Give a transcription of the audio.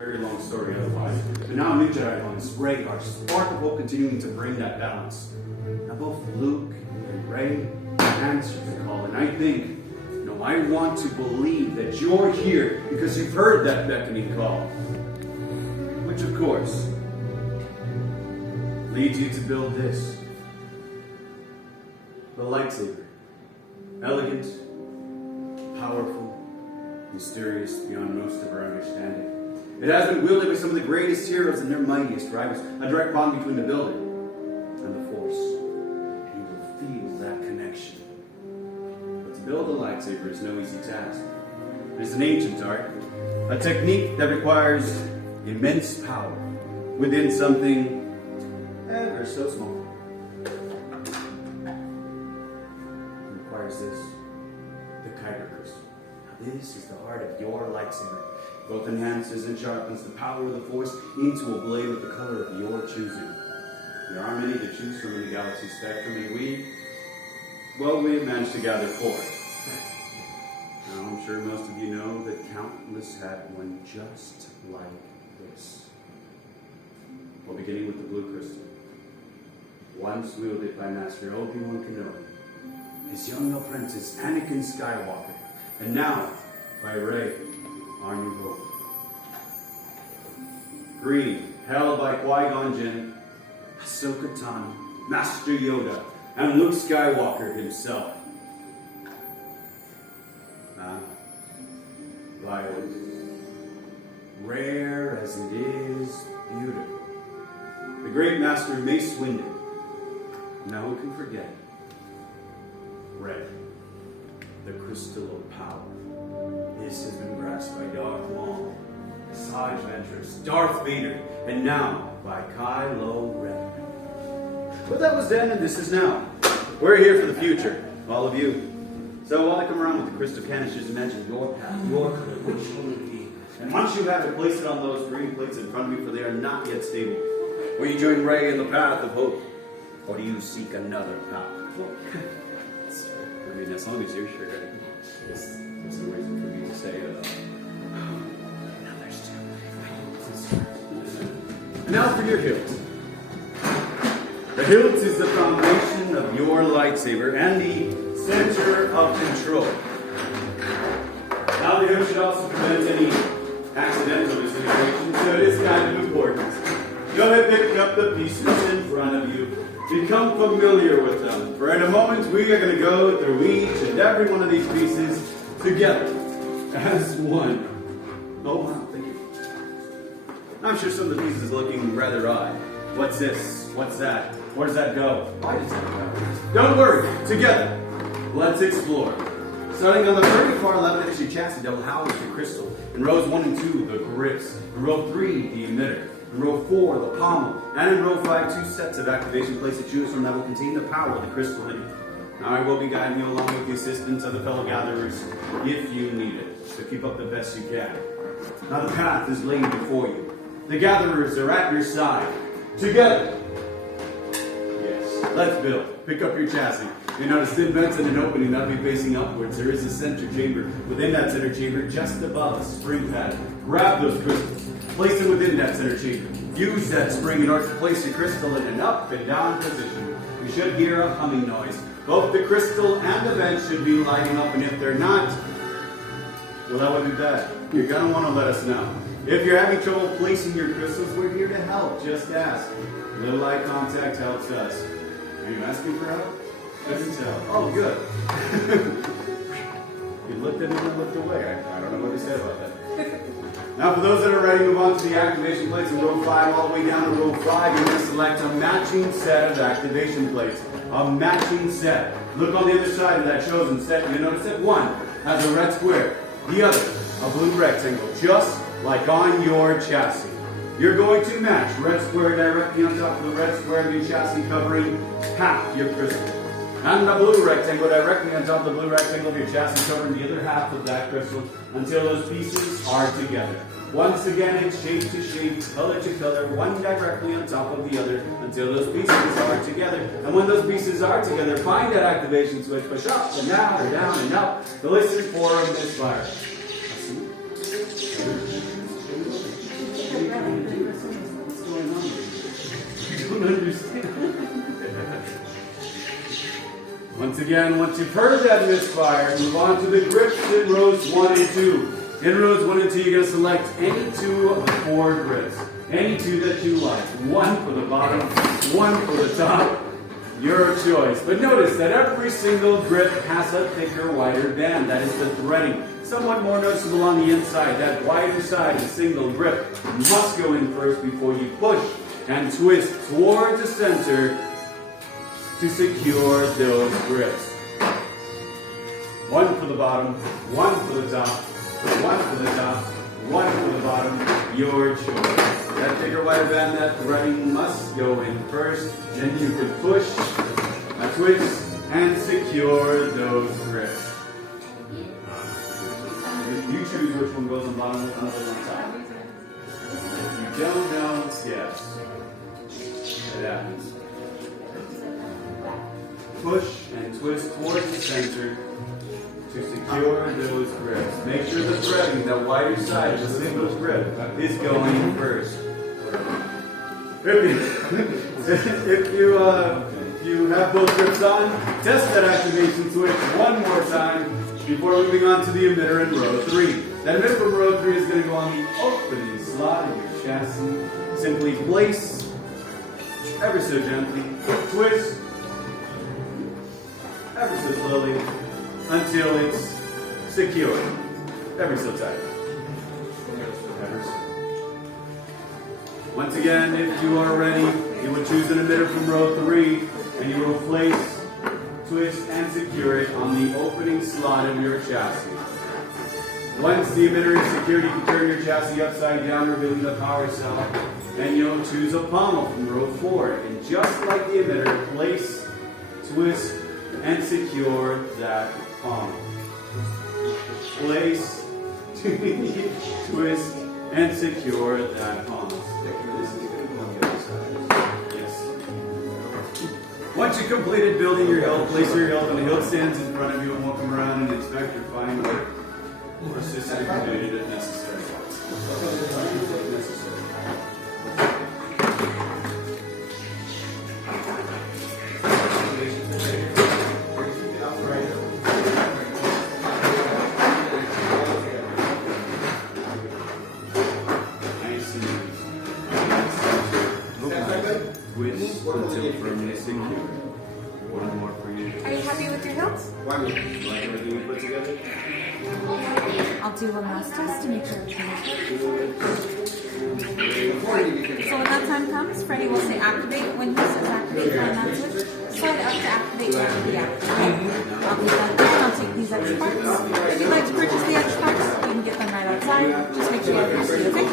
Very long story otherwise. But now a new Jedi on this Rey, our spark of hope, continuing to bring that balance. Now both Luke and Rey answered the call, and I think, I want to believe that you're here because you've heard that beckoning call. Which, of course, leads you to build this. The lightsaber. Elegant, powerful, mysterious beyond most of our understanding. It has been wielded by some of the greatest heroes and their mightiest rivals. A direct bond between the builder and the Force. You will feel that connection. But to build a lightsaber is no easy task. It is an ancient art. A technique that requires immense power within something ever so small. It requires this. The Kyber crystal. Now this is the heart of your lightsaber. Both enhances and sharpens the power of the Force into a blade of the color of your choosing. There are many to choose from in the galaxy spectrum, and we have managed to gather 4. Now, I'm sure most of you know that countless had one just like this. Well, beginning with the blue crystal. Once wielded by Master Obi-Wan Kenobi, his young apprentice Anakin Skywalker, and now by Rey, our new hope. Green, held by Qui-Gon Jinn, Ahsoka Tano, Master Yoda, and Luke Skywalker himself. Violet, rare as it is beautiful. The great Master Mace Windu. Now who can forget? Red, the crystal of power. This has been grasped by Darth Maul, Asajj Ventress, Darth Vader, and now by Kylo Ren. But that was then and this is now. We're here for the future, all of you. So while I come around with the crystal cannon, just imagine your path, your color, which will it be? And once you have it, place it on those green plates in front of you, for they are not yet stable. Will you join Rey in the path of hope? Or do you seek another path? I mean, as long as you're sure, there's no reason for me to say there's two. And now for your hilt. The hilt is the foundation of your lightsaber and the center of control. Now the hilt should also prevent any accidental disintegration, so it is kind of important. Go ahead and pick up the pieces in front of you. Become familiar with them. For in a moment we are going to go through each and every one of these pieces together as one. Oh wow, thank you. I'm sure some of the pieces are looking rather odd. What's this? What's that? Where does that go? Why does that go? Don't worry. Together, let's explore. Starting on the very far left is your chassis that will house the crystal. In rows 1 and 2, the grips. In row 3, the emitter. In row 4, the pommel. And in row 5, 2 sets of activation plates to choose from that will contain the power of the crystal in it. Now I will be guiding you along with the assistance of the fellow gatherers if you need it. So keep up the best you can. Now the path is laid before you. The gatherers are at your side. Together. Yes, let's build. Pick up your chassis. You notice in Benson an opening that will be facing upwards. There is a center chamber. Within that center chamber, just above the spring pad, grab those crystals. Place them within that center chamber. Use that spring in order to place your crystal in an up and down position. You should hear a humming noise. Both the crystal and the vent should be lighting up, and if they're not, well, that would be bad. You're going to want to let us know. If you're having trouble placing your crystals, we're here to help. Just ask. A little eye contact helps us. Are you asking for help? I can tell. Oh, good. You looked at me and looked away. I don't know what to say about that. Now, for those that are ready, move on to the activation plates in row 5 all the way down to row 5. You're going to select a matching set of activation plates. A matching set. Look on the other side of that chosen set. You notice that one has a red square. The other, a blue rectangle. Just like on your chassis. You're going to match red square directly on top of the red square of your chassis, covering half your crystal. And the blue rectangle directly on top of the blue rectangle of your chassis, covering the other half of that crystal until those pieces are together. Once again, it's shape to shape, color to color, one directly on top of the other until those pieces are together. And when those pieces are together, find that activation switch, push up and down and up. The list is for misfire. Once again, once you've heard that misfire, move on to the grips in rows 1 and 2. In rows 1 and 2, you're going to select any 2 of the 4 grips. Any 2 that you like. 1 for the bottom, 1 for the top. Your choice. But notice that every single grip has a thicker, wider band. That is the threading. Somewhat more noticeable on the inside. That wider side, the single grip, must go in first before you push and twist towards the center to secure those grips. 1 for the bottom, 1 for the top, 1 for the top, 1 for the bottom. Your choice. That thicker, wider band, that threading must go in first. Then you can push, twist, and secure those grips. You choose which one goes on bottom and which one on top. If you don't know, yes. It happens. Push and twist towards the center to secure those grips. Make sure the threading, that wider side of the single grip, is going first. If you have both grips on, test that activation switch one more time before moving on to the emitter in row 3. That emitter from row 3 is going to go on the opening slot of your chassis. Simply place, ever so gently, twist, ever so slowly, until it's secure. Ever so tight. Ever so. Once again, if you are ready, you will choose an emitter from row 3, and you will place, twist, and secure it on the opening slot of your chassis. Once the emitter is secured, you can turn your chassis upside down, revealing the power cell, and you'll choose a pommel from row 4. And just like the emitter, place, twist, and secure that pommel. Place, twist, and secure that pommel. Once you completed building your hilt, place your hilt on the hilt stands in front of you and welcome around and inspect your fine work or assist in completed if necessary. Twist until firmly secure. One more for you. Are you happy with your hilt? Like everything we put together? I'll do a mouse test to make sure everything is good. So when that time comes, Freddie will say activate. When he says activate, find that switch. Slide up to activate the activate. I'll be done again. I'll take these extra parts. If you'd like to purchase the extra parts, you can get them right outside. Just make sure you have your receipt, okay?